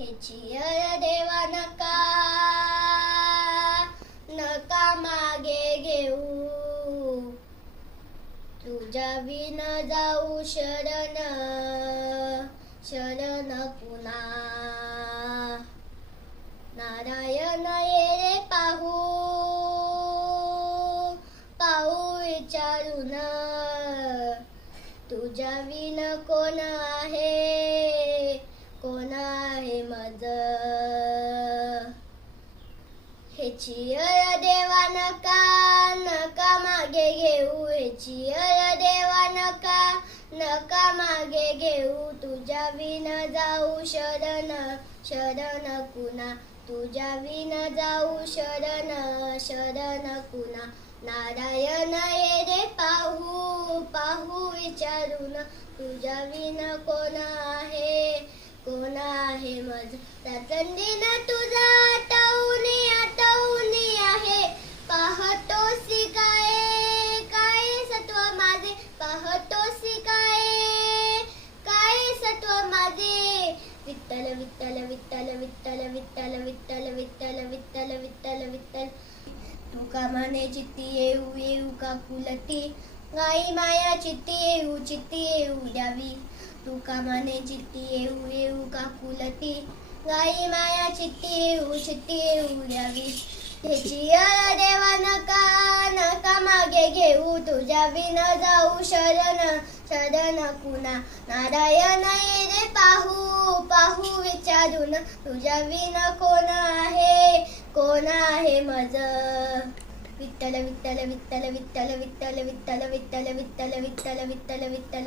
ह्याची देवा नका नका मागे घेऊ, तुझ्या विन जाऊ शरण शरण पुन्हा. नारायण ये रे पाहू पाहू विचारून, तुझ्या विन कोण आहे कोण आहे मज. ह्याची देवा नका नका मागे घेऊ, ह्याची देवा नका नका मागे घेऊ, तुझ्या विन जाऊ शरण शरण कुणा, तुझ्या विन जाऊ शरण शरण कुणा. नारायण ये रे पाहू पाहू विचारून, तुझ्या विन कोण आहे कोण आहे मज. रात्रंदिन तुझा आठवून आहे, पाहतोसी काय काय सत्व माझे, पाहतोसी काय काय सत्व माझे. विठ्ठल विठ्ठल विठ्ठल विठ्ठल विठ्ठल विठ्ठल विठ्ठल विठ्ठल विठ्ठल विठ्ठल. तुका म्हणे चित्ती येऊ येऊ का कुलती, गाई माया चित्ती येऊ द्यावी. तुका म्हणे चित्ती येऊ येऊ का कुलती, गाई माया चित्ती येऊ द्यावी. ह्याची देवा नका नका मागे घेऊ, तुझ्या विन जाऊ शरण शरण कुणा. नारायण ये रे पाहू पाहू विचारून, तुझ्या विन कोण आहे मज. विठ्ठल विठ्ठल विठ्ठल विठ्ठल विठ्ठल विठ्ठल विठ्ठल विठ्ठल विठ्ठल विठ्ठल विठ्ठल.